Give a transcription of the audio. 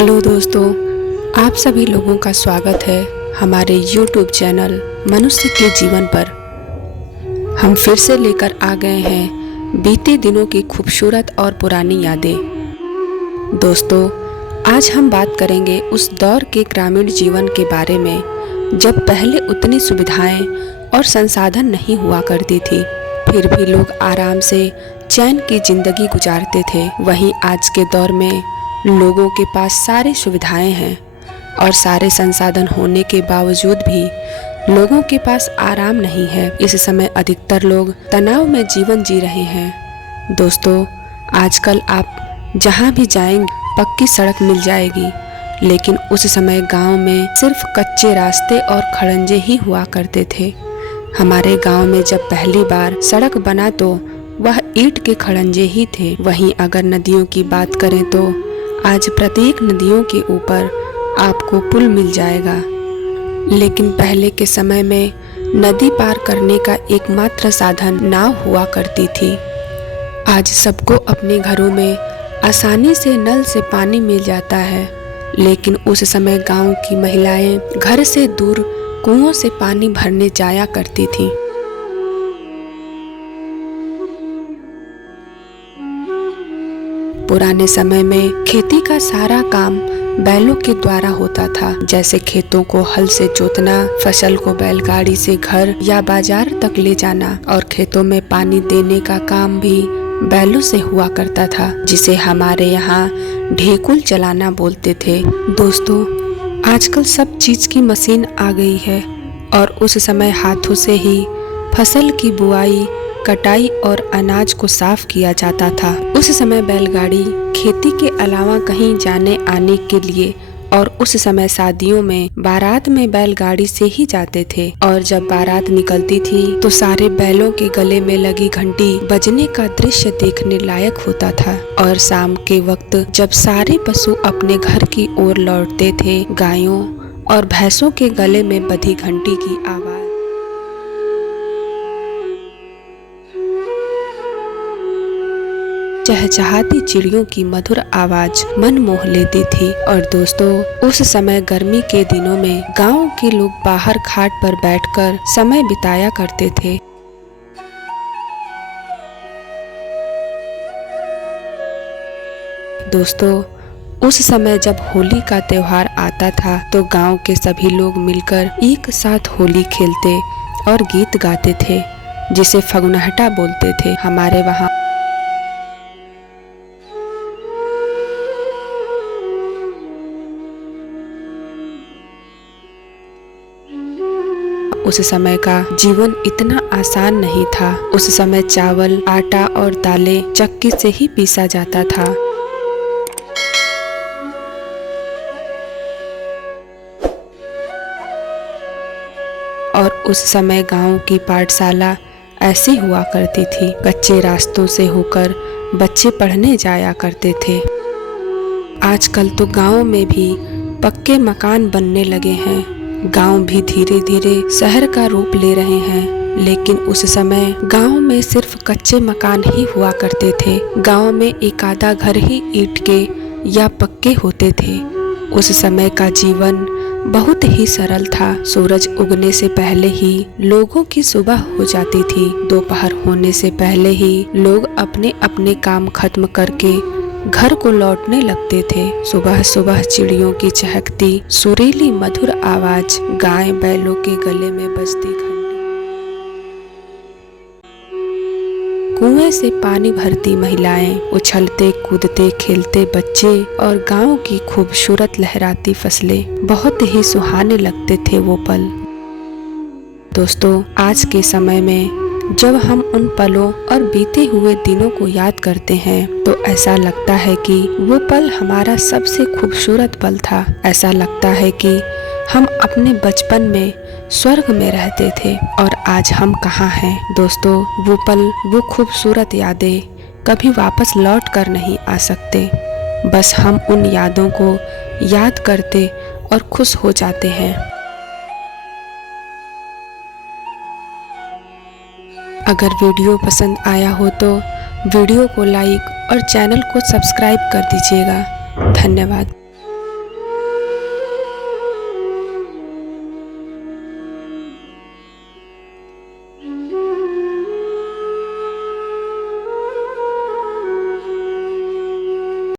Hello दोस्तों, आप सभी लोगों का स्वागत है हमारे YouTube चैनल मनुष्य के जीवन पर। हम फिर से लेकर आ गए हैं बीते दिनों की खूबसूरत और पुरानी यादें। दोस्तों, आज हम बात करेंगे उस दौर के ग्रामीण जीवन के बारे में जब पहले उतनी सुविधाएं और संसाधन नहीं हुआ करती थी, फिर भी लोग आराम से चैन की जिंदगी गुजारते थे। वहीं आज के दौर में लोगों के पास सारी सुविधाएं हैं और सारे संसाधन होने के बावजूद भी लोगों के पास आराम नहीं है। इस समय अधिकतर लोग तनाव में जीवन जी रहे हैं। दोस्तों, आजकल आप जहां भी जाएंगे पक्की सड़क मिल जाएगी, लेकिन उस समय गांव में सिर्फ कच्चे रास्ते और खड़ंजे ही हुआ करते थे। हमारे गांव में जब पहली बार सड़क बना तो वह ईंट के खड़ंजे ही थे। वहीं अगर नदियों की बात करें तो आज प्रत्येक नदियों के ऊपर आपको पुल मिल जाएगा, लेकिन पहले के समय में नदी पार करने का एकमात्र साधन नाव हुआ करती थी। आज सबको अपने घरों में आसानी से नल से पानी मिल जाता है, लेकिन उस समय गांव की महिलाएं घर से दूर कुओं से पानी भरने जाया करती थीं। पुराने समय में खेती का सारा काम बैलों के द्वारा होता था, जैसे खेतों को हल से जोतना, फसल को बैलगाड़ी से घर या बाजार तक ले जाना और खेतों में पानी देने का काम भी बैलों से हुआ करता था, जिसे हमारे यहाँ ढेकुल चलाना बोलते थे। दोस्तों, आजकल सब चीज की मशीन आ गई है और उस समय हाथों से ही फसल की बुआई, कटाई और अनाज को साफ किया जाता था। उस समय बैलगाड़ी खेती के अलावा कहीं जाने आने के लिए और उस समय शादियों में बारात में बैलगाड़ी से ही जाते थे, और जब बारात निकलती थी तो सारे बैलों के गले में लगी घंटी बजने का दृश्य देखने लायक होता था। और शाम के वक्त जब सारे पशु अपने घर की ओर लौटते थे, गायों और भैंसों के गले में बधी घंटी की आवाज चहचहाती चिड़ियों की मधुर आवाज मन मोह लेती थी। और दोस्तों, उस समय गर्मी के दिनों में गांव के लोग बाहर खाट पर बैठकर समय बिताया करते थे। दोस्तों, उस समय जब होली का त्योहार आता था तो गांव के सभी लोग मिलकर एक साथ होली खेलते और गीत गाते थे, जिसे फगुनहटा बोलते थे हमारे वहाँ। उस समय का जीवन इतना आसान नहीं था। उस समय चावल, आटा और दालें चक्की से ही पीसा जाता था। और उस समय गांव की पाठशाला ऐसी हुआ करती थी। कच्चे रास्तों से होकर बच्चे पढ़ने जाया करते थे। आजकल तो गांव में भी पक्के मकान बनने लगे हैं। गांव भी धीरे धीरे शहर का रूप ले रहे हैं, लेकिन उस समय गांव में सिर्फ कच्चे मकान ही हुआ करते थे। गांव में एक आधा घर ही ईंट के या पक्के होते थे। उस समय का जीवन बहुत ही सरल था। सूरज उगने से पहले ही लोगों की सुबह हो जाती थी। दोपहर होने से पहले ही लोग अपने अपने काम खत्म करके घर को लौटने लगते थे। सुबह सुबह चिड़ियों की चहकती सुरीली मधुर आवाज, गाय बैलों के गले में बजती घंटी, कुएं से पानी भरती महिलाएं, उछलते कूदते खेलते बच्चे और गांव की खूबसूरत लहराती फसलें, बहुत ही सुहाने लगते थे वो पल। दोस्तों, आज के समय में जब हम उन पलों और बीते हुए दिनों को याद करते हैं तो ऐसा लगता है कि वो पल हमारा सबसे खूबसूरत पल था। ऐसा लगता है कि हम अपने बचपन में स्वर्ग में रहते थे और आज हम कहाँ हैं। दोस्तों, वो पल, वो खूबसूरत यादें कभी वापस लौट कर नहीं आ सकते। बस हम उन यादों को याद करते और खुश हो जाते हैं। अगर वीडियो पसंद आया हो तो वीडियो को लाइक और चैनल को सब्सक्राइब कर दीजिएगा। धन्यवाद।